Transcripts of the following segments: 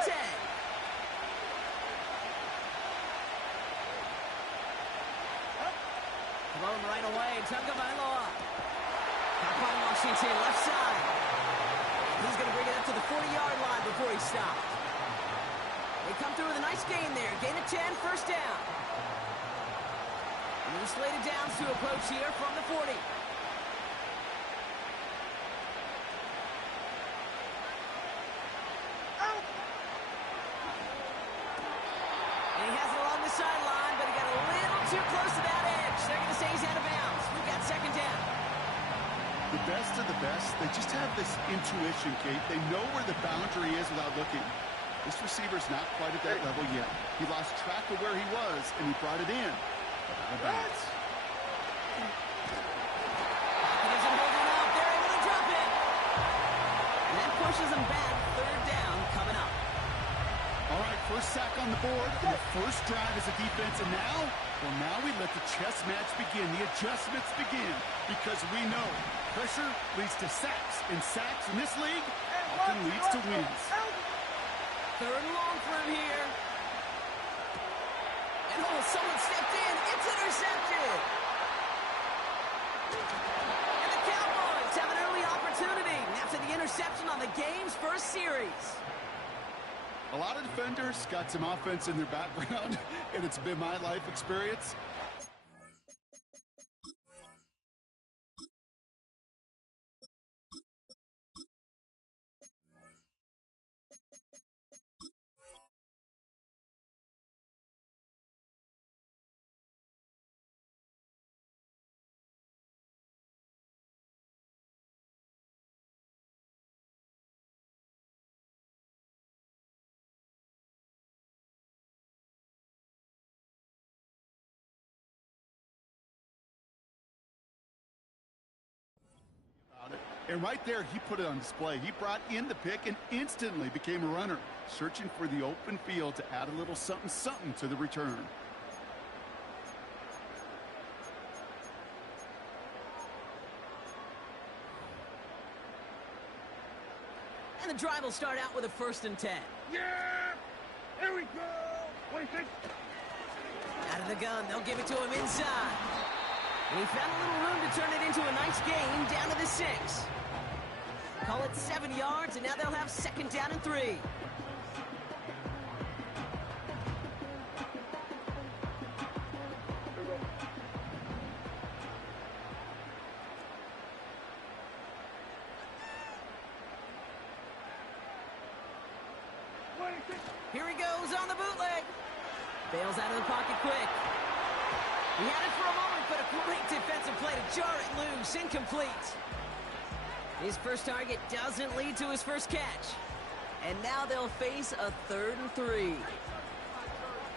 and 10. Thrown right away. Tagovailoa. Caught on Washington, left side. He's going to bring it up to the 40-yard line before he stopped. They come through with a nice gain there. Gain of 10, first down. New slated downs to approach here from the 40. And he has it along the sideline, but he got a little too close to that edge. They're going to say he's out of bounds. We've got second down. The best of the best, they just have this intuition, Kate. They know where the boundary is without looking. This receiver's not quite at that level yet. He lost track of where he was, and he brought it in. Out of bounds. He isn't holding up. They're able to drop it. And that pushes him back. Third down coming up. All right, first sack on the board, and the first drive as a defense, and now, well, now we let the chess match begin, the adjustments begin, because we know pressure leads to sacks, and sacks in this league often leads to wins. Third and long for him here. And oh, someone stepped in. It's intercepted. And the Cowboys have an early opportunity after the interception on the game's first series. A lot of defenders got some offense in their background, and it's been my life experience. And right there, he put it on display. He brought in the pick and instantly became a runner, searching for the open field to add a little something-something to the return. And the drive will start out with a first and 10. Yeah! Here we go! 26. Out of the gun, they'll give it to him inside. And he found a little room to turn it into a nice gain down to the 6. Call it 7 yards, and now they'll have second down and 3. Here he goes on the bootleg. Bails out of the pocket quick. He had it for a moment, but a great defensive play to jar it loose. Incomplete. His first target doesn't lead to his first catch. And now they'll face a 3rd and 3.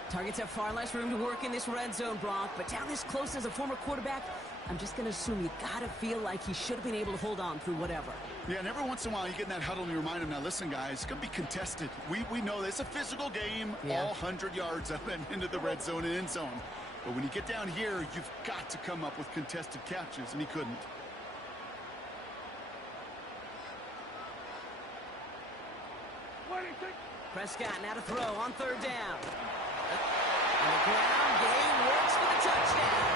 Targets have far less room to work in this red zone, Brock. But down this close as a former quarterback, I'm just going to assume you got to feel like he should have been able to hold on through whatever. Yeah, and every once in a while you get in that huddle and you remind him, now listen, guys, it's going to be contested. We know this. It's a physical game, all 100 yards up and into the red zone and end zone. But when you get down here, you've got to come up with contested catches, and he couldn't. Prescott now to throw on 3rd down. And the ground game works for the touchdown.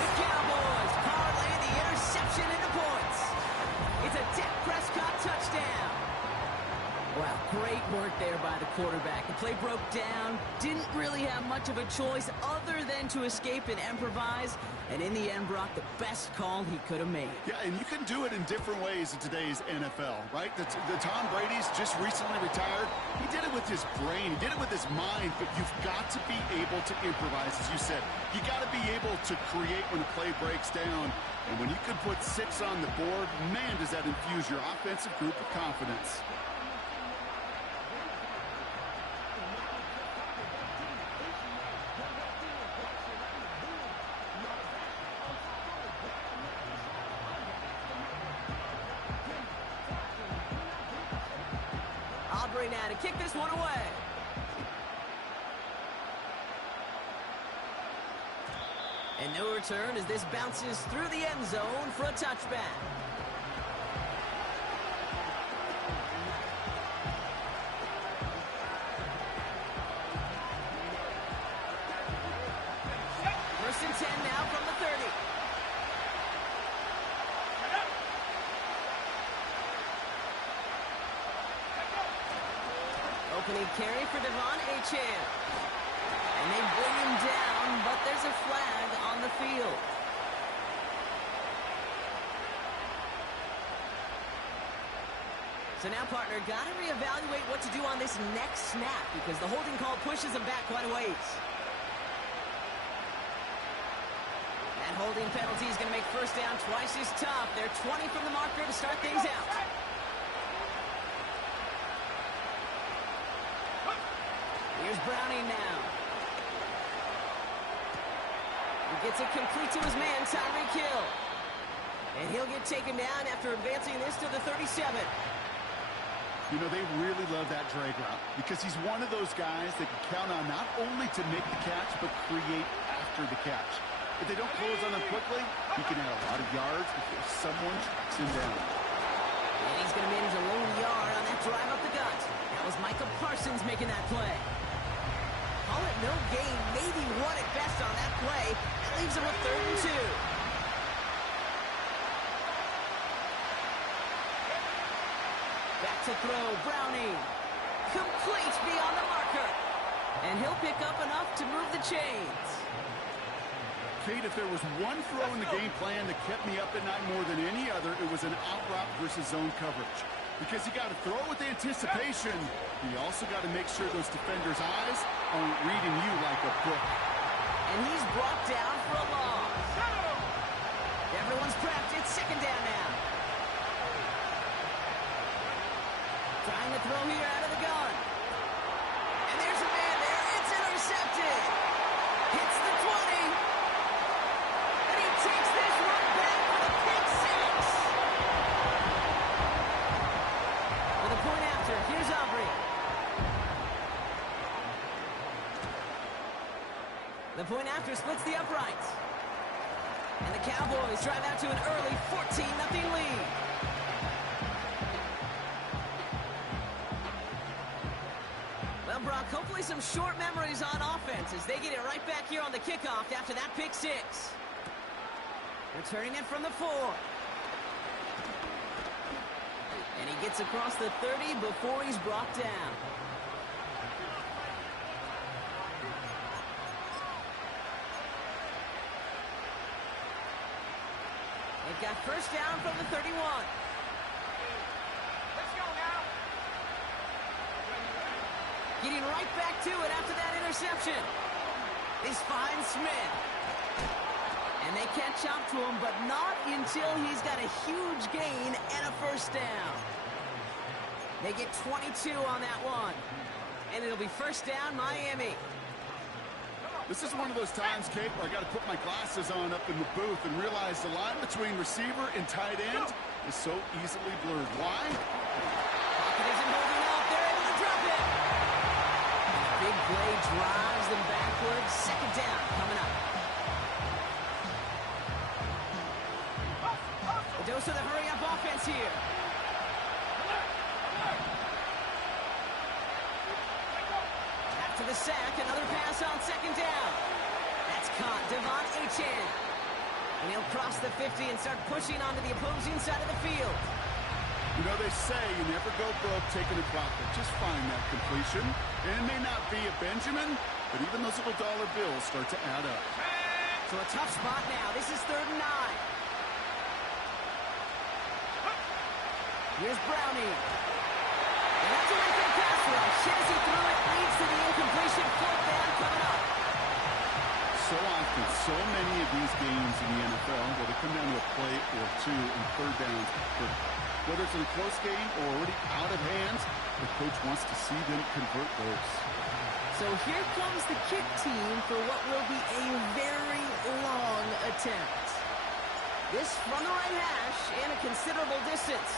The Cowboys parlay the interception into points. It's a Dak Prescott touchdown. Wow, great work there by the quarterback. The play broke down, didn't really have much of a choice other than to escape and improvise. And in the end, Brock, the best call he could have made. Yeah, and you can do it in different ways in today's NFL, right? The Tom Brady's just recently retired. He did it with his brain. He did it with his mind, but you've got to be able to improvise, as you said. You got to be able to create when a play breaks down. And when you can put 6 on the board, man, does that infuse your offensive group with confidence. Now to kick this one away. And no return as this bounces through the end zone for a touchback. opening carry for Devon Achane. And they bring him down, but there's a flag on the field. So now, partner, got to reevaluate what to do on this next snap because the holding call pushes him back quite a ways. That holding penalty is going to make first down twice as tough. They're 20 from the marker to start things out. Here's Browning now. He gets it complete to his man, Tyreek Hill. And he'll get taken down after advancing this to the 37. You know, they really love that drag route because he's one of those guys that can count on not only to make the catch, but create after the catch. If they don't close on him quickly, he can add a lot of yards before someone tracks him down. And he's going to manage a lone yard on that drive up the gut. That was Micah Parsons making that play. Call it no gain, maybe one at best on that play. That leaves him with 3rd and 2. Back to throw, Browning. Complete beyond the marker. And he'll pick up enough to move the chains. Kate, if there was one throw in the game plan that kept me up at night more than any other, it was an out route versus zone coverage. Because you got to throw with anticipation. You also got to make sure those defenders' eyes aren't reading you like a book. And he's brought down for a loss. Everyone's prepped. It's 2nd down now. Trying to throw here out of the gun. And there's a man there. It's intercepted. Hits the 20. And he takes this one back for the pick 6. With a point after, here's Aubrey. The point after splits the uprights. And the Cowboys drive out to an early 14-0 lead. Well, Brock, hopefully some short memories on offense as they get it right back here on the kickoff after that pick 6. Returning it from the 4. And he gets across the 30 before he's brought down. They've got first down from the 31. Getting right back to it after that interception is finds Smith. And they catch up to him, but not until he's got a huge gain and a first down. They get 22 on that one. And it'll be first down, Miami. This is one of those times, Kate, where I got to put my glasses on up in the booth and realize the line between receiver and tight end is so easily blurred. Why? Pocket isn't holding up. They're able to drop it. Big play drives them backwards. 2nd down coming up. A dose of the hurry-up offense here. After the sack, another pass on 2nd down. That's caught. Devon Achane. And he'll cross the 50 and start pushing onto the opposing side of the field. You know, they say you never go broke taking a profit. Just find that completion. And it may not be a Benjamin, but even those little dollar bills start to add up. So a tough spot now. This is 3rd and 9. Here's Browning. And that's away from the pass rush. As he threw it, leads to the incompletion. 4th down coming up. So often, so many of these games in the NFL, where they come down to a play or two in 3rd downs. But whether it's in a close game or already out of hands, the coach wants to see them convert those. So here comes the kick team for what will be a very long attempt. This from the right hash and a considerable distance.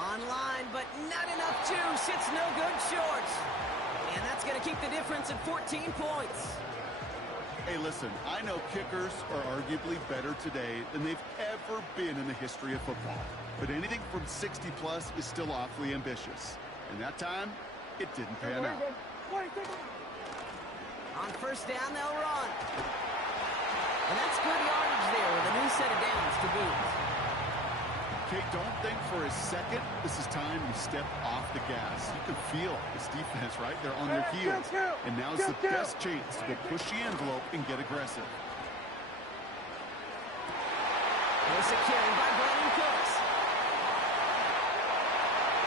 Online, but not enough juice. It's no good short. And that's going to keep the difference at 14 points. Hey, listen, I know kickers are arguably better today than they've ever been in the history of football. But anything from 60-plus is still awfully ambitious. And that time, it didn't pan out. On first down, they'll run. And that's good yardage there with a new set of downs to boot. Okay, don't think for a second this is time you step off the gas. You can feel this defense, right? They're on their heels. And now's the best chance to go push the envelope and get aggressive. Here's a carry by Brandon Cooks.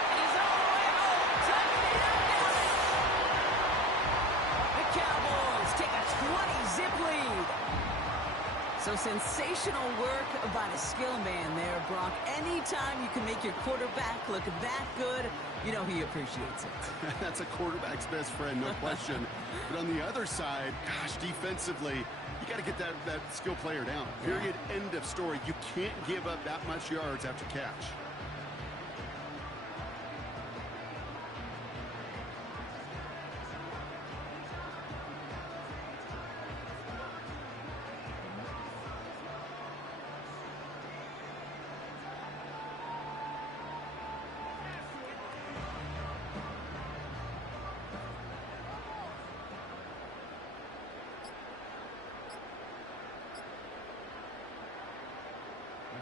And he's all the way home. Touchdown, Dallas. The Cowboys take a 20-zip lead. So sensational work by the skill man there, Brock. Anytime you can make your quarterback look that good, you know he appreciates it. That's a quarterback's best friend, no question. But on the other side, gosh, defensively, you got to get that skill player down. Period. End of story. You can't give up that much yards after catch.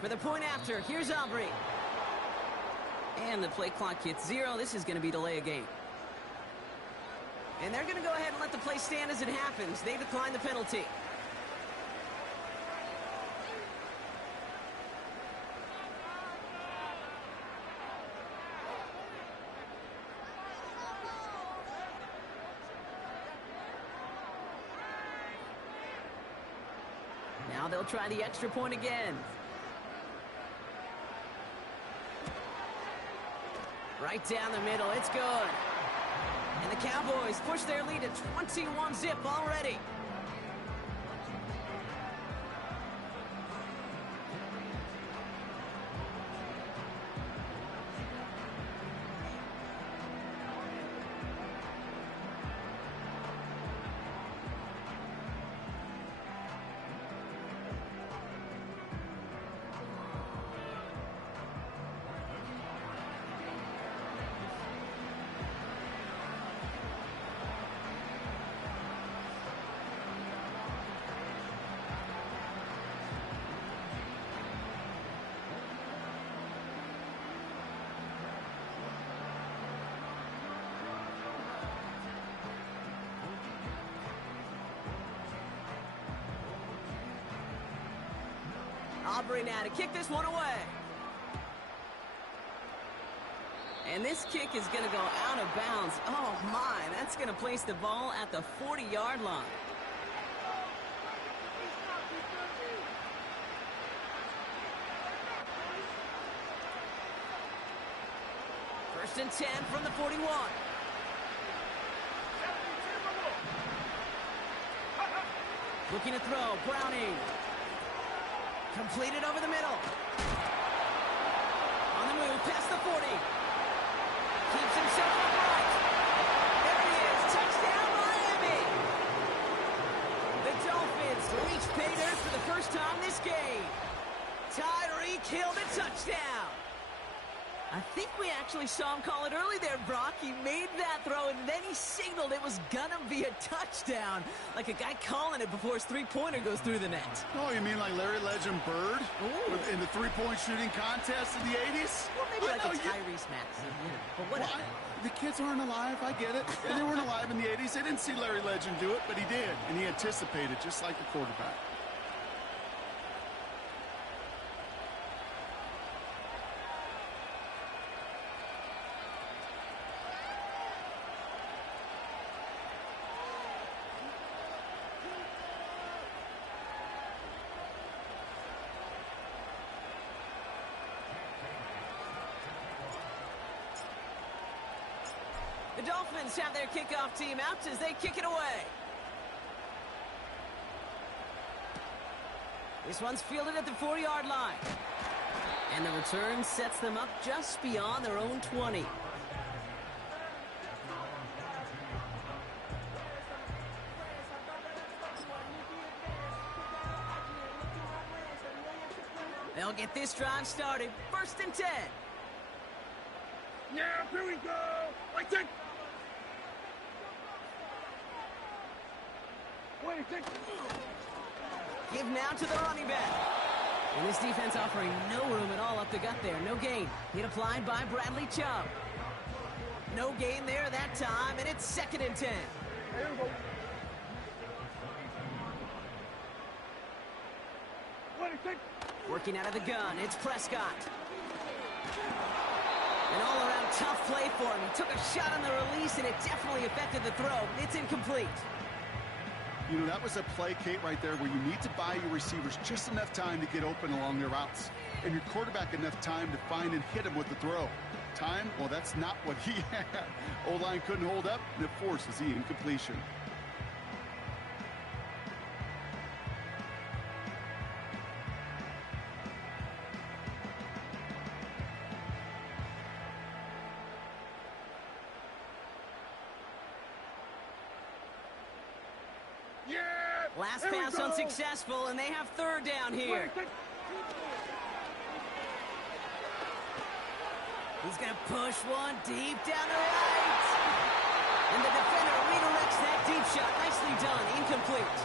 For the point after, here's Aubrey. And the play clock hits 0. This is going to be delay a game. And they're going to go ahead and let the play stand as it happens. They decline the penalty. Now they'll try the extra point again. Right down the middle, it's good. And the Cowboys push their lead to 21-zip already. Aubrey now to kick this one away. And this kick is going to go out of bounds. Oh, my. That's going to place the ball at the 40-yard line. First and 10 from the 41. Looking to throw. Browning. Completed over the middle. On the move, past the 40. Keeps himself upright. There he is. Touchdown, Miami. The Dolphins reach pay dirt for the first time this game. Tyreek Hill the touchdown. I think we actually saw him call it early there, Brock. He made that throw, and then he signaled it was gonna be a touchdown. Like a guy calling it before his three-pointer goes through the net. Oh, you mean like Larry Legend Bird? In the three-point shooting contest in the 80s? Well, maybe like a Tyrese Maxey, but whatever. The kids aren't alive, I get it. And they weren't alive in the 80s. They didn't see Larry Legend do it, but he did. And he anticipated, just like the quarterback. The Dolphins have their kickoff team out as they kick it away. This one's fielded at the 40-yard line. And the return sets them up just beyond their own 20. They'll get this drive started. First and 10. Now, here we go. Wait, take. Give now to the running back. And this defense offering no room at all up the gut there. No gain. Hit applied by Bradley Chubb. No gain there that time, and it's 2nd and 10. Here we go. 26. Working out of the gun, it's Prescott. An all-around tough play for him. He took a shot on the release, and it definitely affected the throw. It's incomplete. You know, that was a play, Kate, right there where you need to buy your receivers just enough time to get open along their routes. And your quarterback enough time to find and hit him with the throw. Time? Well, that's not what he had. O-line couldn't hold up, and it forces the incompletion. Yeah! Last Here we pass go. unsuccessful, and they have 3rd down here. 26. He's going to push one deep down the right. And the defender redirects that deep shot. Nicely done. Incomplete.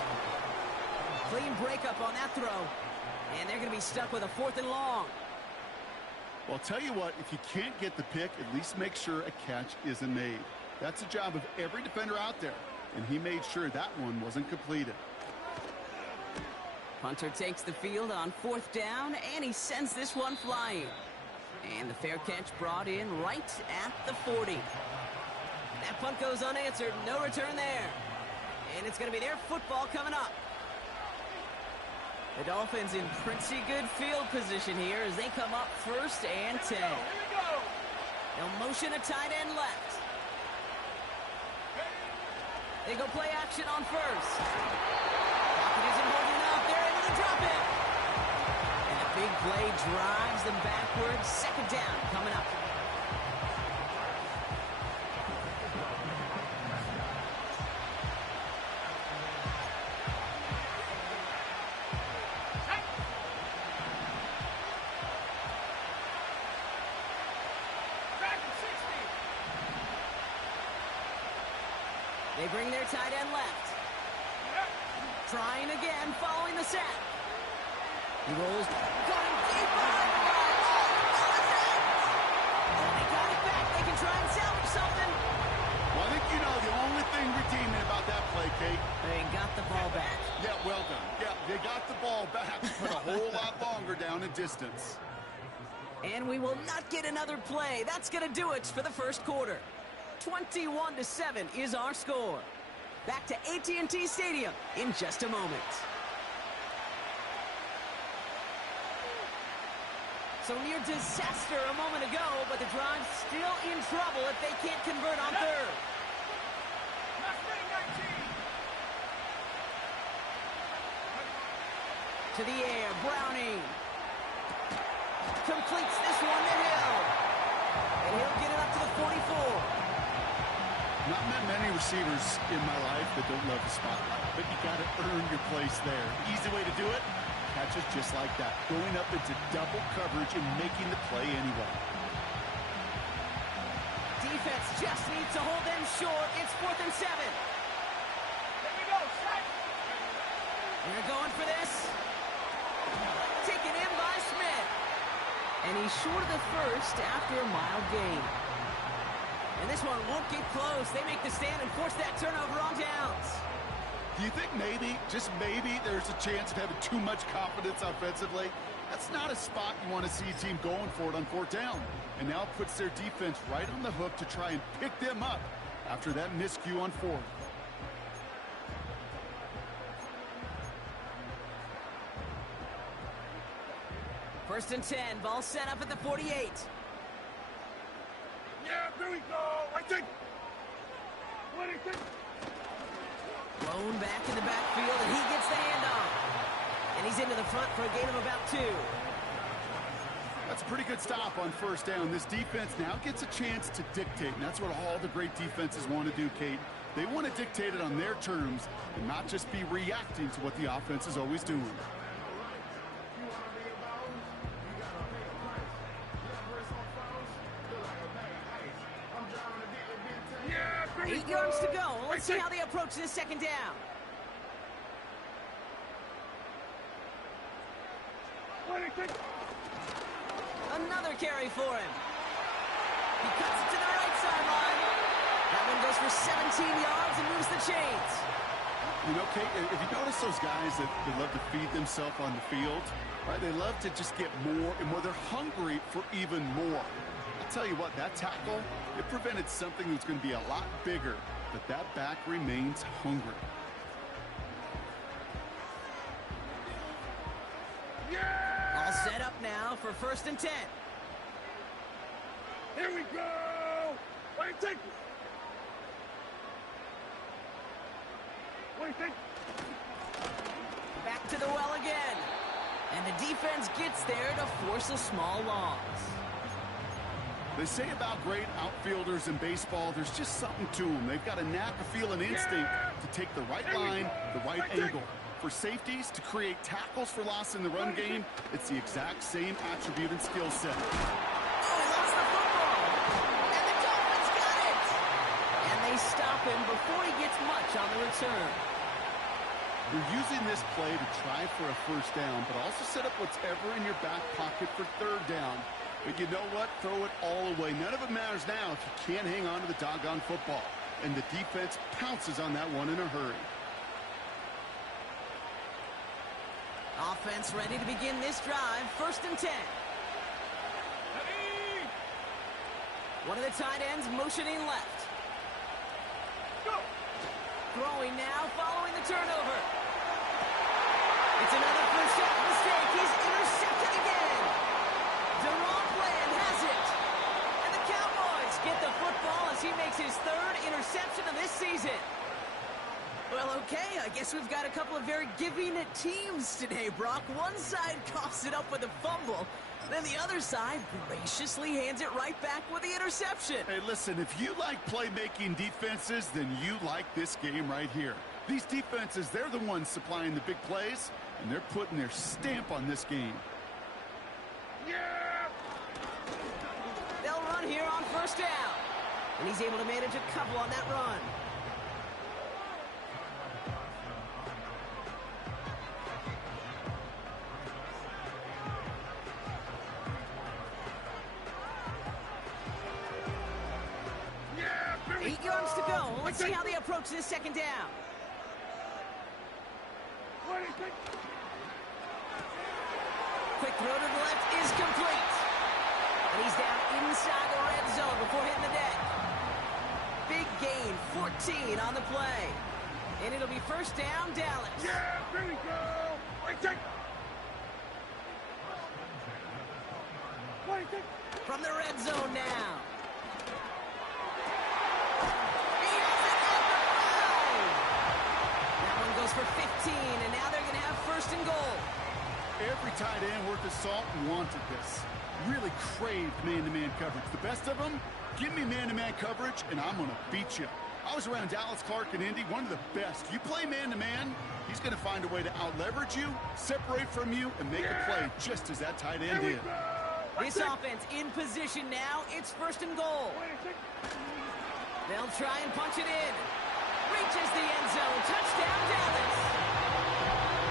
Clean breakup on that throw. And they're going to be stuck with a 4th and long. Well, I'll tell you what, if you can't get the pick, at least make sure a catch isn't made. That's the job of every defender out there. And he made sure that one wasn't completed. Punter takes the field on 4th down, and he sends this one flying. And the fair catch brought in right at the 40. That punt goes unanswered. No return there. And it's going to be their football coming up. The Dolphins in pretty good field position here as they come up 1st and 10. Here we go. They'll motion a tight end left. They go play action on 1st. Pocket isn't holding up. They're able to drop it. And a big play drives them backwards. 2nd down coming up. Back to 60. They bring their tight end left. Trying again, following the set. He rolls, going deep behind the line. Oh, that was it! Oh, they got it back. They can try and salvage something. Well, I think you know the only thing redeeming about that play, Kate. They got the ball back. Yeah, well done. Yeah, they got the ball back, but a whole lot longer down in distance. And we will not get another play. That's going to do it for the 1st quarter. 21-7 is our score. Back to AT&T Stadium in just a moment. So near disaster a moment ago, but the drive's still in trouble if they can't convert on 3rd. To the air, Browning. Completes this one to Hill. And he'll get it up to the 44. Not met many receivers in my life that don't love the spotlight, but you got to earn your place there. Easy way to do it, catches just like that, going up into double coverage and making the play anyway. Defense just needs to hold them short. It's 4th and 7. Here we go. Sack. They're going for this. Taken in by Smith. And he's short of the 1st after a mild gain. And this one won't get close. They make the stand and force that turnover on downs. Do you think maybe, just maybe, there's a chance of having too much confidence offensively? That's not a spot you want to see a team going for it on 4th down. And now puts their defense right on the hook to try and pick them up after that miscue on 4th. First and 10. Ball set up at the 48. Yeah, here we go. Right there. 26. Blown back in the backfield, and he gets the handoff. And he's into the front for a gain of about 2. That's a pretty good stop on 1st down. This defense now gets a chance to dictate, and that's what all the great defenses want to do, Kate. They want to dictate it on their terms and not just be reacting to what the offense is always doing. Yeah, here we 8 yards to go. Let's Right see there. how they approach this 2nd down. 20. take? Another carry for him. He cuts it to the right sideline. That one goes for 17 yards and moves the chains. You know, Kate, if you notice those guys that they love to feed themselves on the field, right? They love to just get more and more. They're hungry for even more. I'll tell you what, that tackle, it prevented something that's going to be a lot bigger, but that back remains hungry. Yeah! All set up now for 1st and 10. Here we go! Wait, take it! Wait, take it! Back to the well again. And the defense gets there to force a small loss. They say about great outfielders in baseball, there's just something to them. They've got a knack, a feel, an instinct to take the right line, the right angle. For safeties, to create tackles for loss in the run game, it's the exact same attribute and skill set. Oh, he lost the football. And the Dolphins got it. And they stop him before he gets much on the return. You're using this play to try for a 1st down, but also set up whatever in your back pocket for 3rd down. But you know what? Throw it all away. None of it matters now if you can't hang on to the doggone football. And the defense pounces on that one in a hurry. Offense ready to begin this drive. 1st and 10. One of the tight ends motioning left. Go! Throwing now, following the turnover. It's another first step mistake. He's intercepted again. Deron Bland has it. And the Cowboys get the football as he makes his 3rd interception of this season. Well, okay, I guess we've got a couple of very giving teams today, Brock. One side coughs it up with a fumble, then the other side graciously hands it right back with the interception. Hey, listen, if you like playmaking defenses, then you like this game right here. These defenses, they're the ones supplying the big plays, and they're putting their stamp on this game. Yeah! They'll run here on 1st down, and he's able to manage a couple on that run. Yeah! 8 yards to go. Let's see how they approach this 2nd down. Wait, take Quick throw to the left is complete. And he's down inside the red zone before hitting the deck. Big gain, 14 on the play. And it'll be 1st down, Dallas. Yeah, here we go! Wait, take Wait, take From the red zone now. He has it at the 5. That one goes for 15, and now they're going to have 1st and goal. Every tight end worth his salt wanted this. Really craved man-to-man coverage. The best of them, give me man-to-man coverage, and I'm going to beat you. I was around Dallas Clark and Indy, one of the best. You play man-to-man, he's going to find a way to out-leverage you, separate from you, and make a play just as that tight end did. This offense in position now. It's 1st and goal. They'll try and punch it in. Reaches the end zone. Touchdown, Dallas.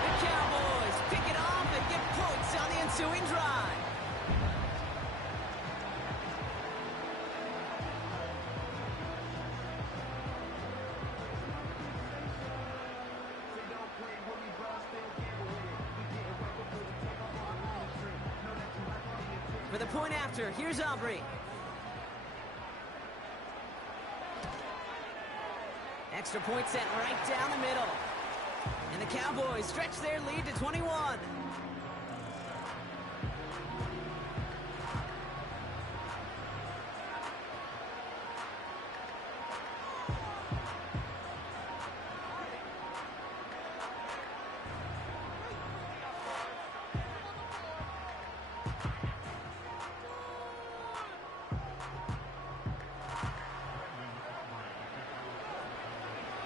The Cowboys pick it off and get points on the ensuing drive. For the point after, here's Aubrey. Extra point set right down the middle. And the Cowboys stretch their lead to 21.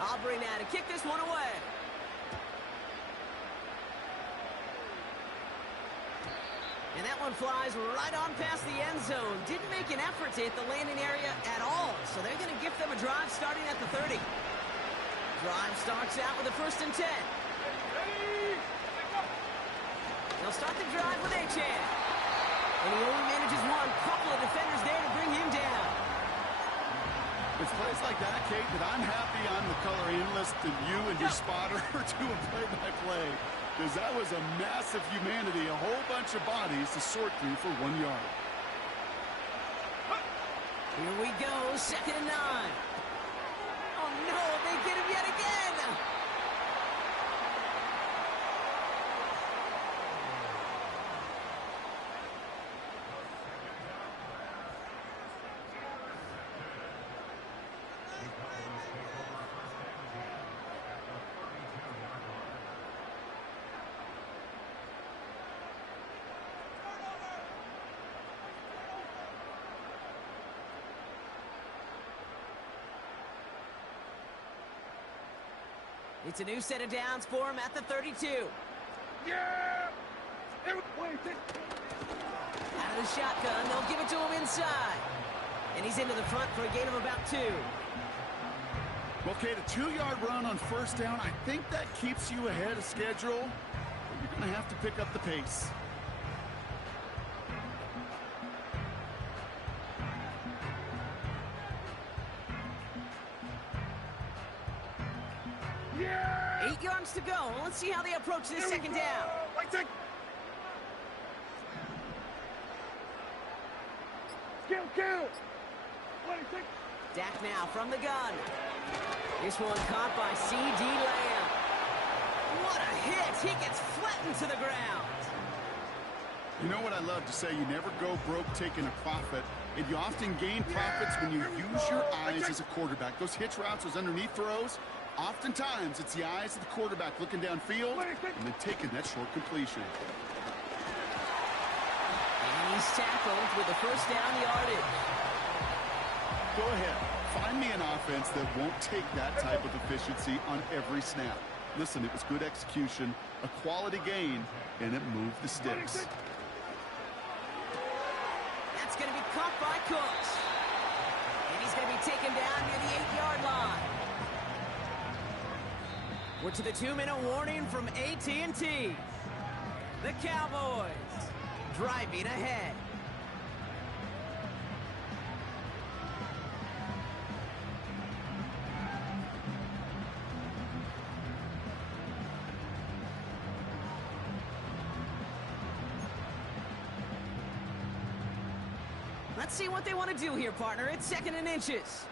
Aubrey now to kick this one away. And that one flies right on past the end zone. Didn't make an effort to hit the landing area at all. So they're going to give them a drive starting at the 30. Drive starts out with a 1st and 10. They'll they'll start the drive with A-Chan. And he only manages one. Couple of defenders there to bring him down. It's plays like that, Kate, that I'm happy I'm the color analyst and you and your spotter are doing play-by-play. Because that was a massive humanity, a whole bunch of bodies to sort through for 1 yard. Here we go, 2nd and 9. Oh no, they get him yet again. It's a new set of downs for him at the 32. Yeah! Wait, Out of the shotgun, they'll give it to him inside. And he's into the front for a gain of about 2. Well, Kate, a 2-yard run on 1st down, I think that keeps you ahead of schedule. You're going to have to pick up the pace. yeah! 8 yards to go. Let's see how they approach this 2nd down. Wait, kill! 26. Dak now from the gun. This one caught by C.D. Lamb. What a hit! He gets flattened to the ground. You know what I love to say? You never go broke taking a profit, and you often gain profits when you use your eyes as a quarterback. Those hitch routes, those underneath throws, oftentimes it's the eyes of the quarterback looking downfield and then taking that short completion. And he's tackled with the 1st down yardage. Go ahead. Find me an offense that won't take that type of efficiency on every snap. Listen, it was good execution, a quality gain, and it moved the sticks. That's going to be caught by Cooks. And he's going to be taken down near the 8-yard line. We're to the 2-minute warning from AT&T. The Cowboys driving ahead. Let's see what they want to do here, partner. It's 2nd and inches.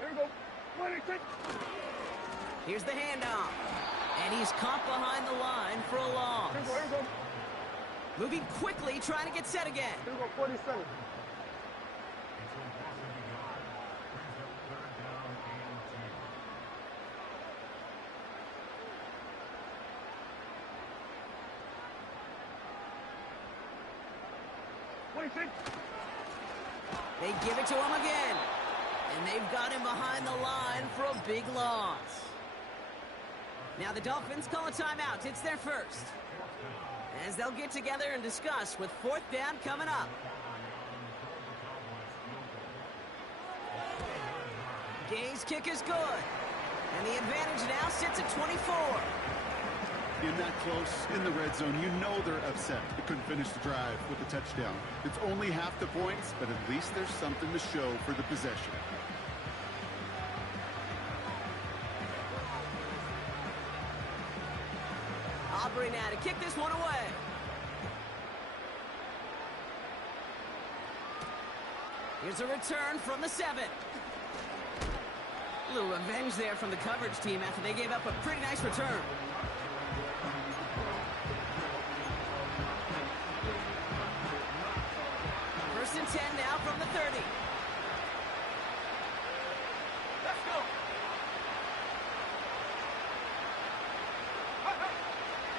There we go. 26. Here's the handoff. And he's caught behind the line for a loss. Here we go. Moving quickly, trying to get set again. Here we go, 47. They give it to him again. And they've got him behind the line for a big loss. Now the Dolphins call a timeout. It's their first. As they'll get together and discuss with 4th down coming up. Gay's kick is good. And the advantage now sits at 24. In that close, in the red zone, you know they're upset. They couldn't finish the drive with a touchdown. It's only half the points, but at least there's something to show for the possession. Aubrey now to kick this one away. Here's a return from the 7. A little revenge there from the coverage team after they gave up a pretty nice return. First and 10 now from the 30. Let's go.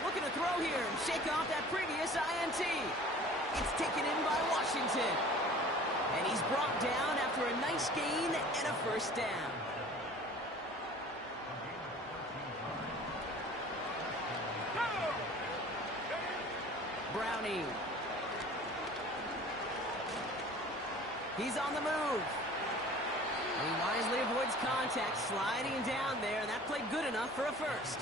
Looking to throw here and shake off that previous INT. It's taken in by Washington. And he's brought down after a nice gain and a 1st down. Browning. He's on the move. He wisely avoids contact, sliding down there, and that played good enough for a 1st.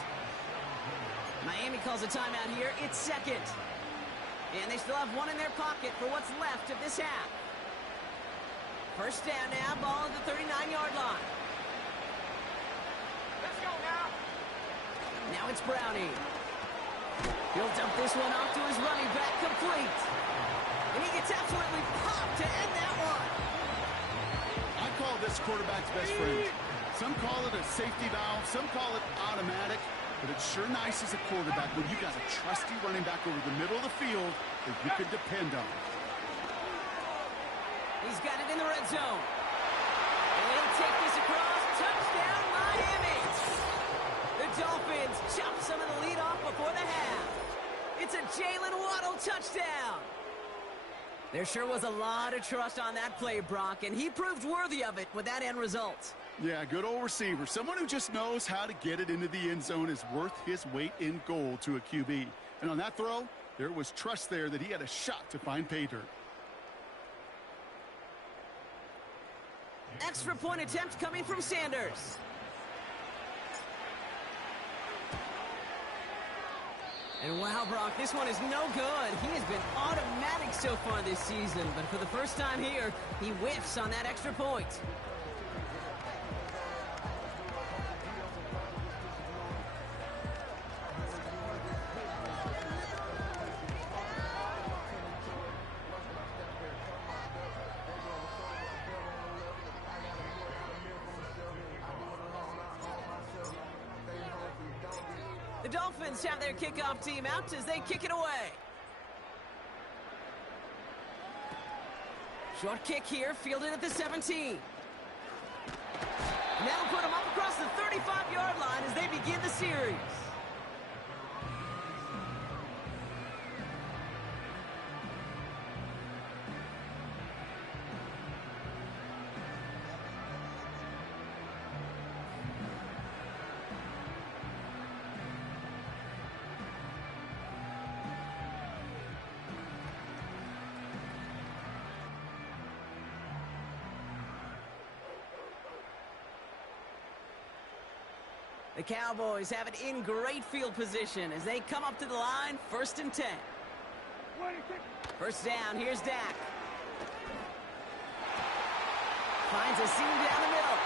Miami calls a timeout here. It's second. And they still have one in their pocket for what's left of this half. First down now, ball at the 39-yard line. Let's go now. Now it's Brownie. He'll dump this one off to his running back, complete. And he gets absolutely popped to end that one. I call this quarterback's best friend. Some call it a safety valve, some call it automatic, but it's sure nice as a quarterback when you got a trusty running back over the middle of the field that you could depend on. He's got it in the red zone. And he'll take this across. Touchdown, Miami. The Dolphins chop some of the lead off before the half. It's a Jalen Waddle touchdown. There sure was a lot of trust on that play, Brock, and he proved worthy of it with that end result. Yeah, good old receiver. Someone who just knows how to get it into the end zone is worth his weight in gold to a QB. And on that throw, there was trust there that he had a shot to find pay dirt. Extra point attempt coming from Sanders. And wow, Brock, this one is no good. He has been automatic so far this season, but for the first time here, he whiffs on that extra point. The Dolphins have their kickoff team out as they kick it away. Short kick here, fielded at the 17. And that'll put them up across the 35-yard line as they begin the series. The Cowboys have it in great field position as they come up to the line, 1st and 10. First down, here's Dak. Finds a seam down the middle.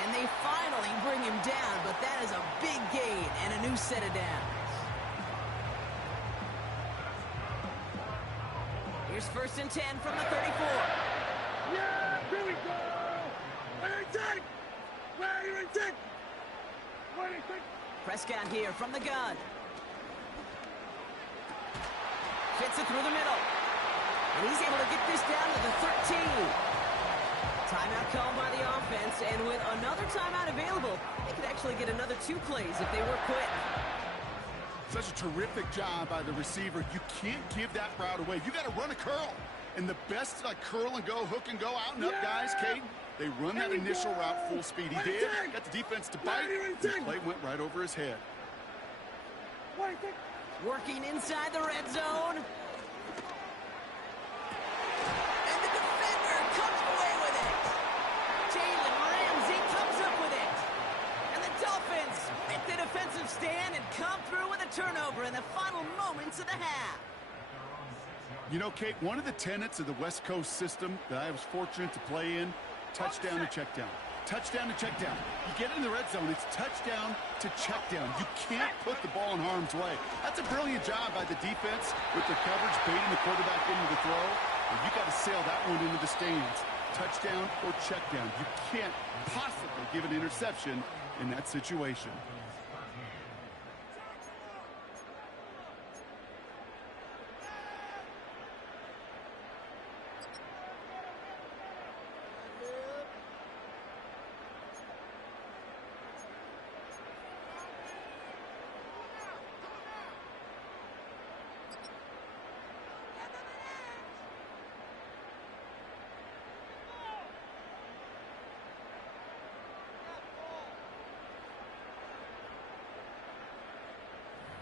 And they finally bring him down, but that is a big gain and a new set of downs. Here's 1st and 10 from the 34. Yeah, here we go. Where you take? Where you take? Prescott here from the gun. Fits it through the middle. And he's able to get this down to the 13. Timeout called by the offense, and with another timeout available, they could actually get another 2 plays if they were quick. Such a terrific job by the receiver. You can't give that route away. You got to run a curl. And the best curl and go, hook and go, out and up guys, Kate, they run that initial route full speed. He did, got the defense to bite, the play went right over his head. Working inside the red zone. And the defender comes away with it. Jalen Ramsey comes up with it. And the Dolphins make the defensive stand and come through with a turnover in the final moments of the half. You know, Kate, one of the tenets of the West Coast system that I was fortunate to play in, touchdown to check down. Touchdown to check down. You get in the red zone, it's touchdown to check down. You can't put the ball in harm's way. That's a brilliant job by the defense with the coverage, baiting the quarterback into the throw. And you got to sail that one into the stands. Touchdown or check down. You can't possibly give an interception in that situation.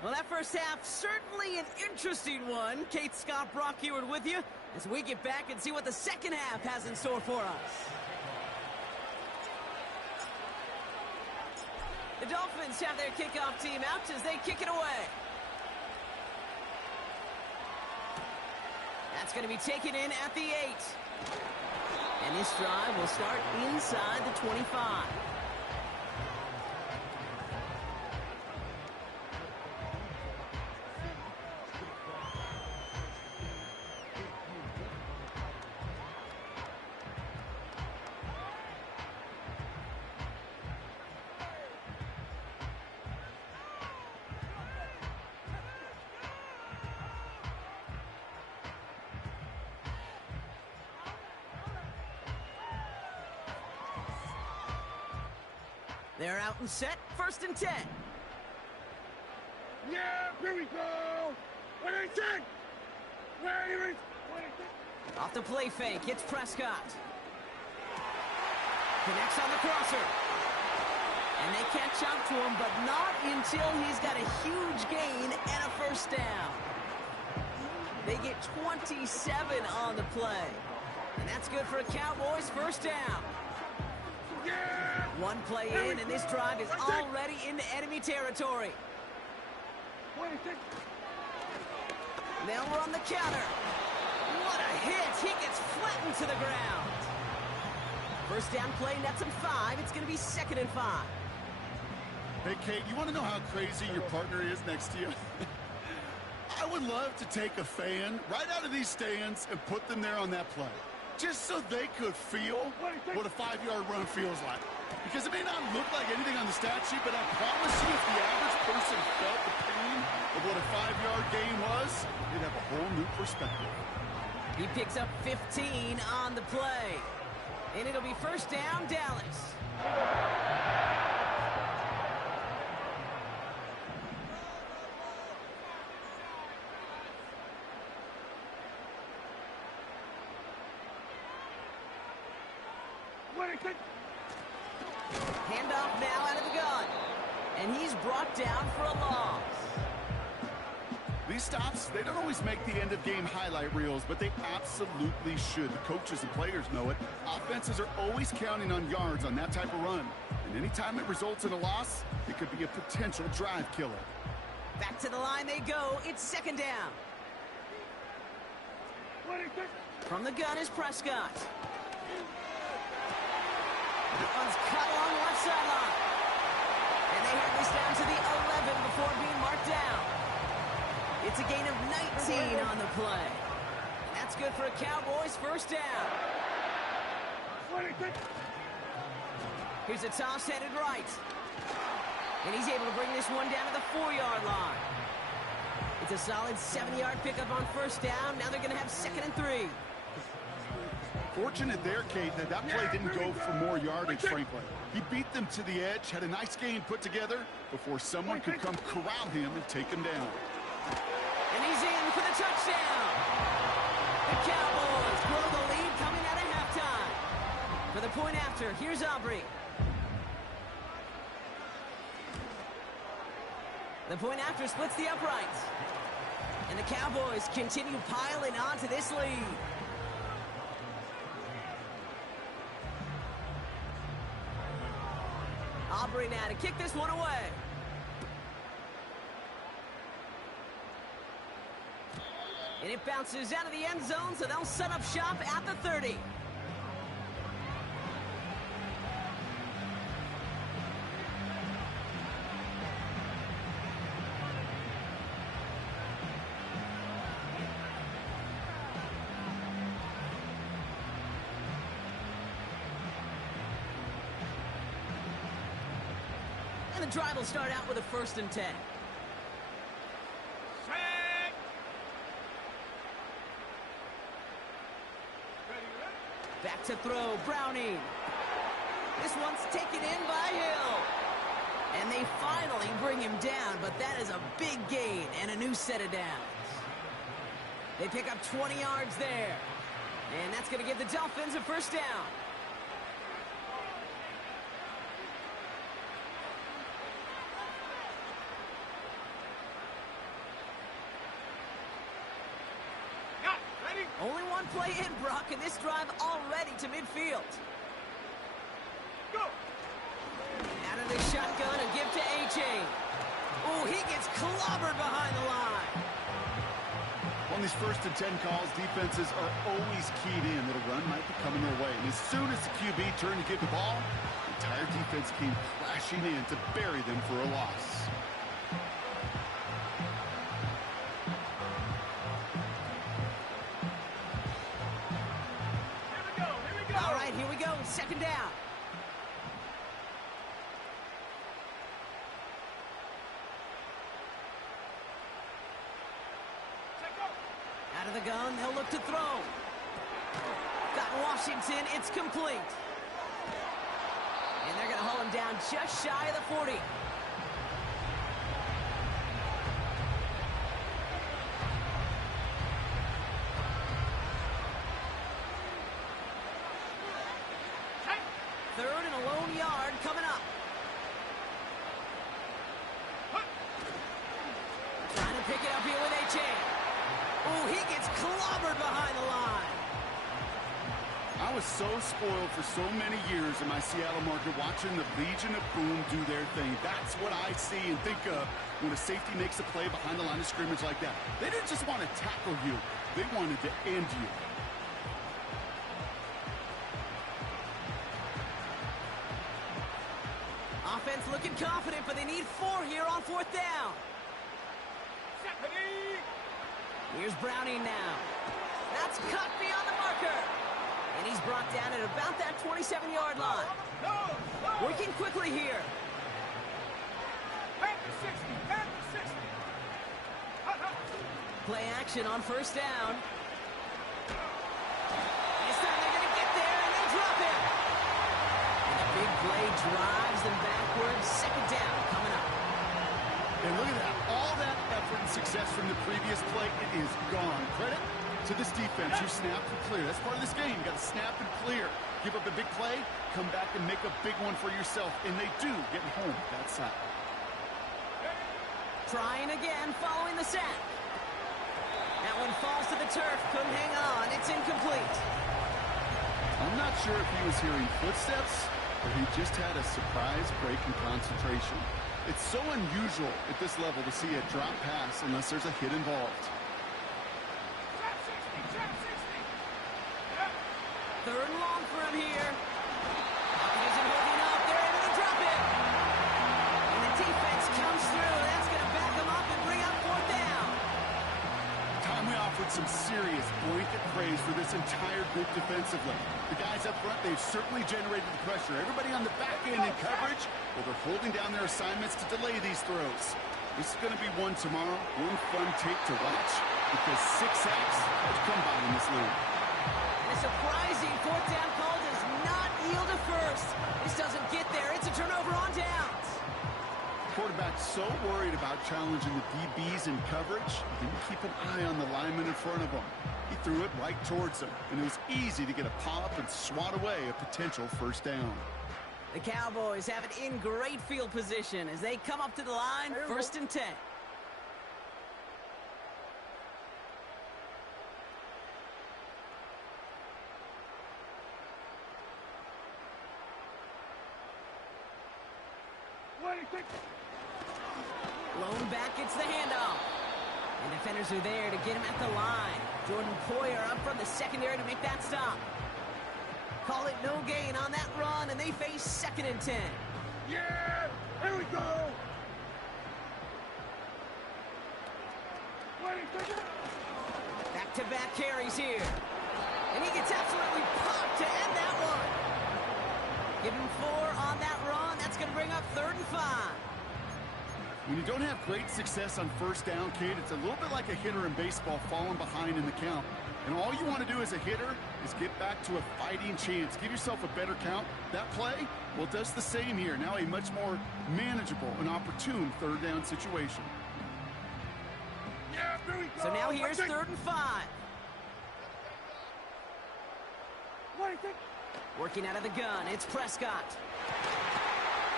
Well, that first half, certainly an interesting one. Kate, Scott, Brock Ewart with you as we get back and see what the second half has in store for us. The Dolphins have their kickoff team out as they kick it away. That's going to be taken in at the 8. And this drive will start inside the 25. They're out and set, 1st and 10. Yeah, here we go. What I said. Where is what I said? Off the play fake, it's Prescott. Connects on the crosser. And they catch up to him, but not until he's got a huge gain and a 1st down. They get 27 on the play. And that's good for a Cowboys 1st down. Yeah. One play in, and this drive is already into enemy territory. What I said. Now we're on the counter. What a hit. He gets flattened to the ground. 1st down play, nets him 5. It's going to be 2nd and 5. Hey, Kate, you want to know how crazy your partner is next to you? I would love to take a fan right out of these stands and put them there on that play, just so they could feel what a 5-yard run feels like. Because it may not look like anything on the stat sheet, but I promise you if the average person felt the pain of what a 5-yard gain was, they'd have a whole new perspective. He picks up 15 on the play. And it'll be 1st down, Dallas. What I said. Handoff now out of the gun. And he's brought down for a loss. These stops, they don't always make the end-of-game highlight reels, but they absolutely should. The coaches and players know it. Offenses are always counting on yards on that type of run. And anytime it results in a loss, it could be a potential drive killer. Back to the line they go. It's 2nd down. What I said. From the gun is Prescott. That one's cut along the left sideline. And they have this down to the 11 before being marked down. It's a gain of 19 on the play. And that's good for a Cowboys 1st down. What I said. Here's a toss headed right. And he's able to bring this one down to the 4-yard line. It's a solid 70-yard pickup on 1st down. Now they're going to have 2nd and 3. Fortunate there, Kate, that play didn't go for more yardage, frankly. He beat them to the edge, had a nice game put together before someone could come corral him and take him down. And he's in for the touchdown. The Cowboys grow the lead coming out of halftime. For the point after, here's Aubrey. The point after splits the uprights. And the Cowboys continue piling on to this lead. Aubrey now to kick this one away. And it bounces out of the end zone, so they'll set up shop at the 30. And the drive will start out with a 1st and 10. Back to throw, Browning. This one's taken in by Hill. And they finally bring him down, but that is a big gain and a new set of downs. They pick up 20 yards there. And that's going to give the Dolphins a 1st down. Only one play in, Brock, and this drive already to midfield. Go! Out of the shotgun, a give to clobbered behind the line. On these 1st and 10 calls, defenses are always keyed in that a run might be coming their way. And as soon as the QB turned to give the ball, the entire defense came crashing in to bury them for a loss. All right, here we go. 2nd down. Out of the gun, they'll look to throw. Got Washington, it's complete. And they're going to haul him down just shy of the 40. Third and a lone yard coming up. Trying to pick it up here with H.A. Oh, he gets clobbered behind the line. I was so spoiled for so many years in my Seattle market watching the Legion of Boom do their thing. That's what I see and think of when a safety makes a play behind the line of scrimmage like that. They didn't just want to tackle you. They wanted to end you. Offense looking confident, but they need 4 here on 4th down. Here's Browning now. That's cut beyond the marker. And he's brought down at about that 27-yard line. Working quickly here. Play action on 1st down. This time they're going to get there, and they drop him. And the big play drives them backwards. 2nd down coming up. And look at that. All that effort and success from the previous play, it is gone. Credit to this defense. You snap and clear. That's part of this game. You got to snap and clear. Give up a big play, come back and make a big one for yourself. And they do get home that side. Trying again following the sack. That one falls to the turf. Couldn't hang on. It's incomplete. I'm not sure if he was hearing footsteps or he just had a surprise break in concentration. It's so unusual at this level to see a drop pass unless there's a hit involved. 3rd and long for him here. Pocket isn't holding up. They're able to drop it. And the defense comes through. That's going to back them up and bring up 4th down. Tom, we offered some serious blanket praise for this entire group defensively. The guys up front, they've certainly generated the pressure. Everybody on the back end in coverage, well, they're holding down their assignments to delay these throws. This is going to be one tomorrow, one fun tape to watch, because 6 sacks have come by in this league. And a surprising 4th down call does not yield a first. This doesn't get there. It's a turnover on downs. Quarterback's so worried about challenging the DBs in coverage, he didn't keep an eye on the lineman in front of him. He threw it right towards him, and it was easy to get a pop and swat away a potential 1st down. The Cowboys have it in great field position as they come up to the line, 1st and 10. Lone back gets the handoff. And defenders are there to get him at the line. Jordan Poyer up from the secondary to make that stop. Call it no gain on that run, and they face 2nd and 10. Yeah! Here we go! Back-to-back carries here. And he gets absolutely popped to end that one. Give him 4 on that run. That's going to bring up 3rd and 5. When you don't have great success on 1st down, kid, it's a little bit like a hitter in baseball falling behind in the count. And all you want to do as a hitter is get back to a fighting chance. Give yourself a better count. That play, well, it does the same here. Now a much more manageable and opportune 3rd down situation. Yeah, here we go! So now here's 3rd and 5. What do you think? Working out of the gun, it's Prescott.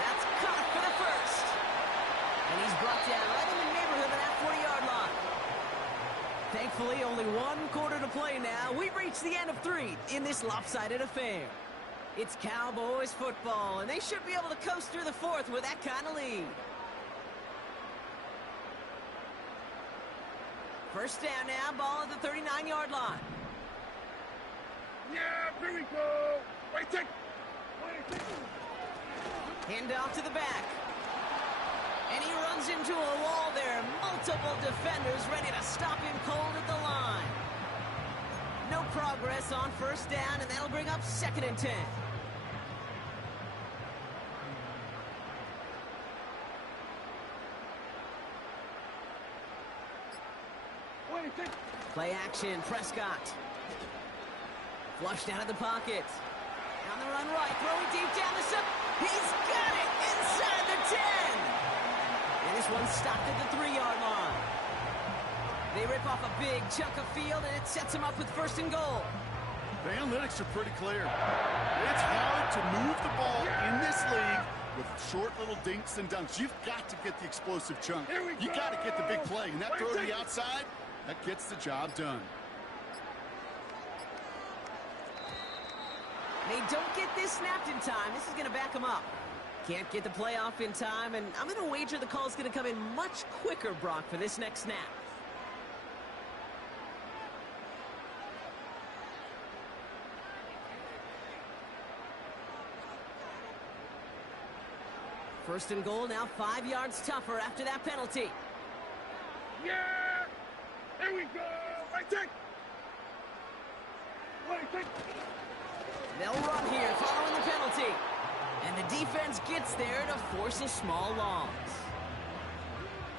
That's caught for the 1st. And he's brought down right in the neighborhood of that 40-yard line. Thankfully, only 1 quarter to play now. We've reached the end of 3 in this lopsided affair. It's Cowboys football, and they should be able to coast through the 4th with that kind of lead. First down now, ball at the 39-yard line. Yeah, here we go. Wait, take. Hand off to the back. And he runs into a wall there. Multiple defenders ready to stop him cold at the line. No progress on first down, and that'll bring up 2nd and 10. Play action, Prescott. Flushed out of the pocket. On the run right, throwing deep down the sub. He's got it inside the 10. And this one stopped at the 3-yard line. They rip off a big chunk of field, and it sets them up with 1st and goal. The analytics are pretty clear. It's hard to move the ball in this league with short little dinks and dunks. You've got to get the explosive chunk. You got to get the big play. And that throw to the outside, that gets the job done. They don't get this snapped in time. This is going to back them up. Can't get the play off in time, and I'm going to wager the call is going to come in much quicker, Brock, for this next snap. First and goal, now 5 yards tougher after that penalty. Yeah! Here we go! Right take! Right take! They'll run here following the penalty. And the defense gets there to force a small loss.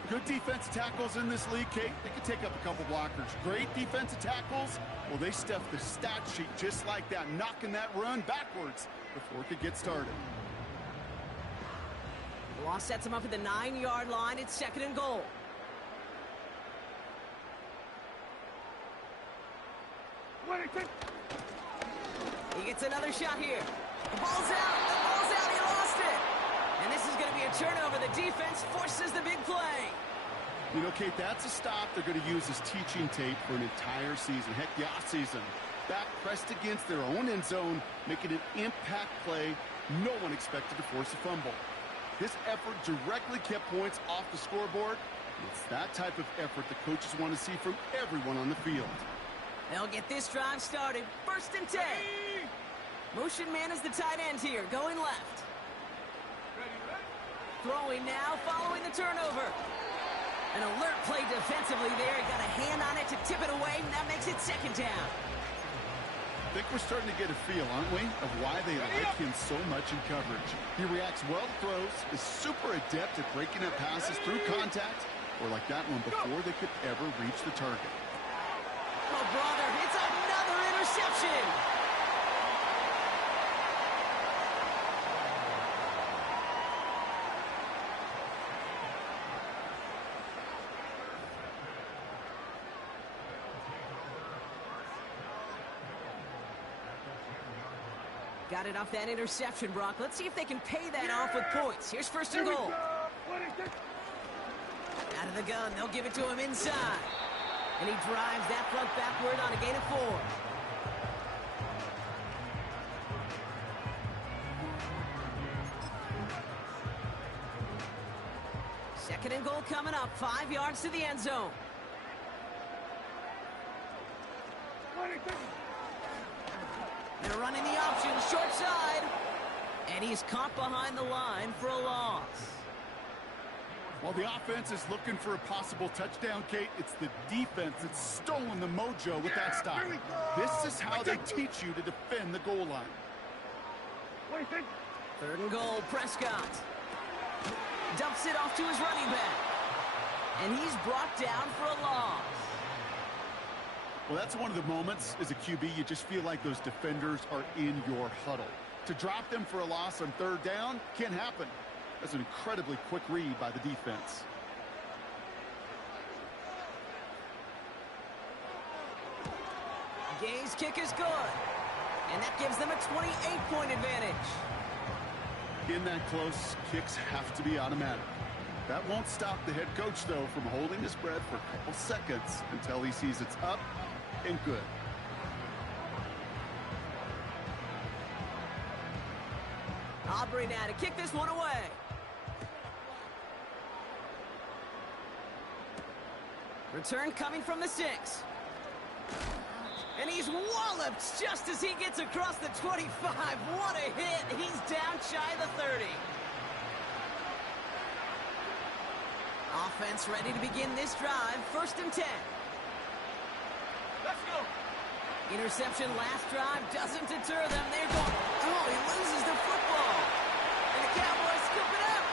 Good defensive tackles in this league, Kate. They can take up a couple blockers. Great defensive tackles, well, they stuff the stat sheet just like that, knocking that run backwards before it could get started. The loss sets him up at the 9-yard line. It's 2nd and goal. He gets another shot here. The ball's out. The ball's out. He lost it. And this is going to be a turnover. The defense forces the big play. You know, Kate, that's a stop they're going to use as teaching tape for an entire season. Heck, the offseason. Back pressed against their own end zone, making an impact play. No one expected to force a fumble. This effort directly kept points off the scoreboard. It's that type of effort the coaches want to see from everyone on the field. They'll get this drive started. 1st and 10. Motion man is the tight end here, going left. Throwing now, following the turnover. An alert play defensively there. He got a hand on it to tip it away, and that makes it 2nd down. I think we're starting to get a feel, aren't we, of why they like him so much in coverage. He reacts well to throws, is super adept at breaking up passes through contact, or like that one before they could ever reach the target. Oh, brother, it's another interception. Got it off that interception, Brock. Let's see if they can pay that off with points. Here's 1st and goal. Out of the gun, they'll give it to him inside. And he drives that front backward on a gain of 4. Second and goal coming up. 5 yards to the end zone. They're running the option, short side. And he's caught behind the line for a loss. While the offense is looking for a possible touchdown, Kate, it's the defense that's stolen the mojo with that stop. This is how they teach you to defend the goal line. 3rd and goal, Prescott. Dumps it off to his running back. And he's brought down for a loss. Well, that's one of the moments as a QB you just feel like those defenders are in your huddle. To drop them for a loss on 3rd down can't happen. That's an incredibly quick read by the defense. Gay's kick is good. And that gives them a 28-point advantage. In that close, kicks have to be automatic. That won't stop the head coach, though, from holding his breath for a couple seconds until he sees it's up and good. Aubrey now to kick this one away. Return coming from the 6. And he's walloped just as he gets across the 25. What a hit. He's down shy of the 30. Offense ready to begin this drive. 1st and 10. Let's go. Interception last drive doesn't deter them. They're going, oh, he loses the football. And the Cowboys scoop it up.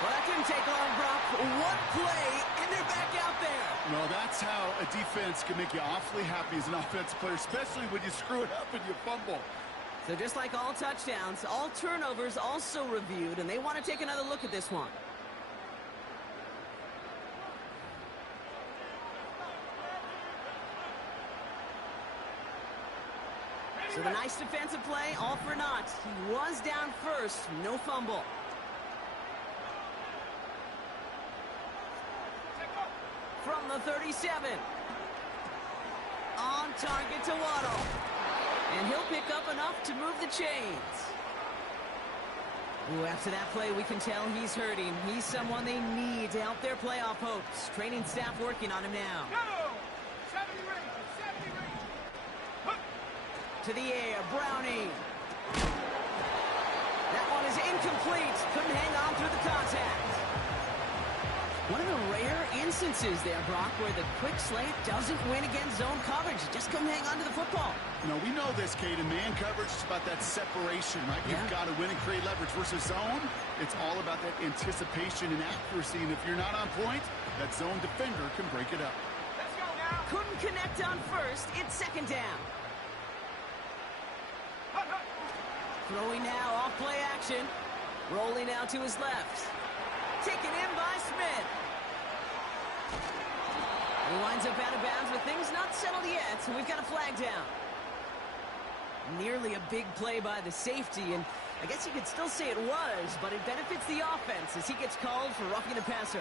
Well, that didn't take long, Brock. One play, and they're back out there. Well, that's how a defense can make you awfully happy as an offensive player, especially when you screw it up and you fumble. So just like all touchdowns, all turnovers also reviewed, and they want to take another look at this one. So the nice defensive play, all for naught. He was down first, no fumble. From the 37. On target to Waddle. And he'll pick up enough to move the chains. Ooh, after that play, we can tell he's hurting. He's someone they need to help their playoff hopes. Training staff working on him now. Go! 70 range, 70 range. Huh. To the air, Browning. That one is incomplete. Couldn't hang on through the contact. One of the rare instances there, Brock, where the quick slant doesn't win against zone coverage. Just couldn't hang on to the football. You know, we know this, Kate. In man coverage, it's about that separation, right? Yeah. You've got to win and create leverage versus zone. It's all about that anticipation and accuracy. And if you're not on point, that zone defender can break it up. Let's go now. Couldn't connect on first. It's 2nd down. Hut, hut. Throwing now off play action. Rolling now to his left. Taken in by Smith. He winds up out of bounds with things not settled yet, so we've got a flag down. Nearly a big play by the safety, and I guess you could still say it was, but it benefits the offense as he gets called for roughing the passer.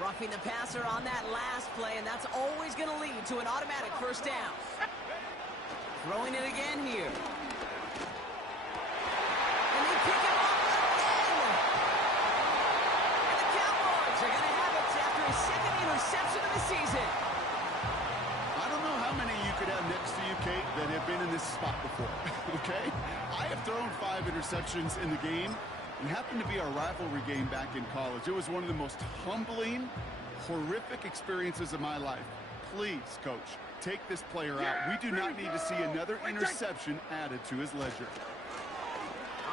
Roughing the passer on that last play, and that's always going to lead to an automatic 1st down. Throwing it again here. And they pick him up again! And the Cowboys are going to have it after his 2nd interception of the season. I don't know how many you could have next to you, Kate, that have been in this spot before, okay? I have thrown 5 interceptions in the game. It happened to be our rivalry game back in college. It was one of the most humbling, horrific experiences of my life. Please, Coach, take this player out. We do not need to see another interception added to his ledger.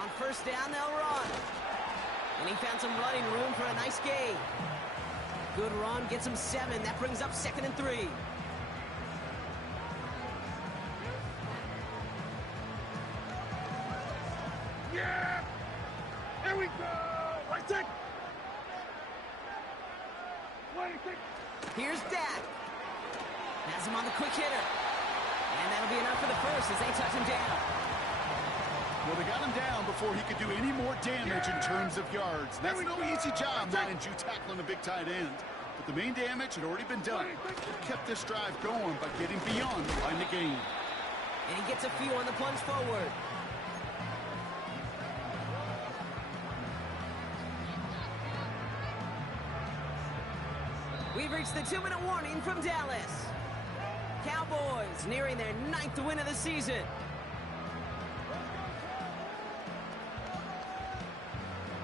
On 1st down, they'll run. And he found some running room for a nice gain. Good run, gets him 7. That brings up 2nd and 3. Yeah! Here we go! Right take! Here's Dak. Has him on the quick hitter. And that'll be enough for the first as they touch him down. Well, they got him down before he could do any more damage in terms of yards. That's no easy job, mind you, tackling a big tight end. But the main damage had already been done. He kept this drive going by getting beyond the line of game. And he gets a few on the plunge forward. We've reached the 2-minute warning from Dallas. Cowboys nearing their 9th win of the season.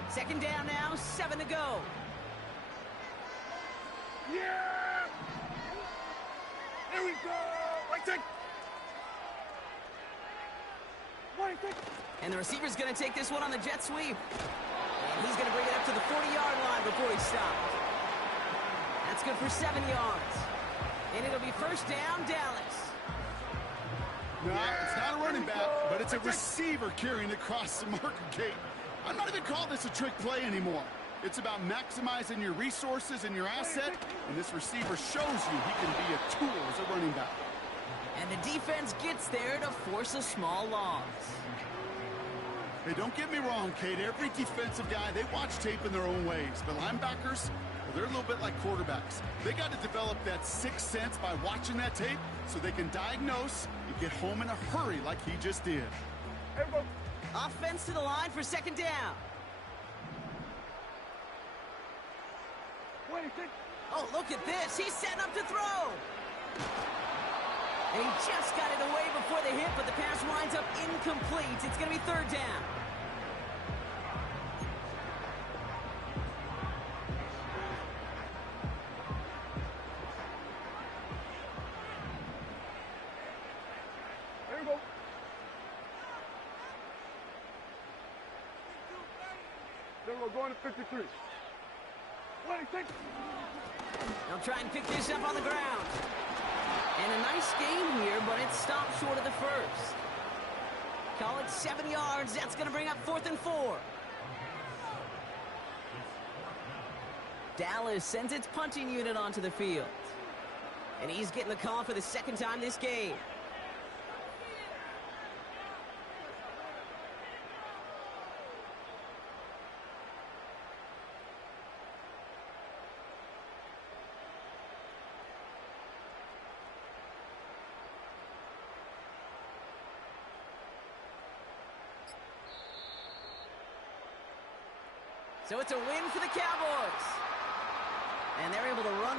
Second down now, 7 to go. Yeah! Here we go! Right take! Right take! And the receiver's going to take this one on the jet sweep. And he's going to bring it up to the 40-yard line before he stops. That's good for 7 yards. And it'll be 1st down, Dallas. No, it's not a running back, but it's a receiver carrying across the marker gate. I'm not even calling this a trick play anymore. It's about maximizing your resources and your asset, and this receiver shows you he can be a tool as a running back. And the defense gets there to force a small loss. Hey, don't get me wrong, Kate. Every defensive guy, they watch tape in their own ways. But linebackers, well, they're a little bit like quarterbacks. They got to develop that sixth sense by watching that tape so they can diagnose and get home in a hurry like he just did. Offense to the line for second down. 26. Oh, look at this. He's setting up to throw. And he just got it away before the hit, but the pass winds up incomplete. It's going to be third down. There you go. Then we're going to 53. 26. They'll try and pick this up on the ground. And a nice game here, but it stopped short of the first. Call it 7 yards. That's going to bring up 4th and 4. Dallas sends its punting unit onto the field. And he's getting the call for the second time this game. So it's a win for the Cowboys. And they're able to run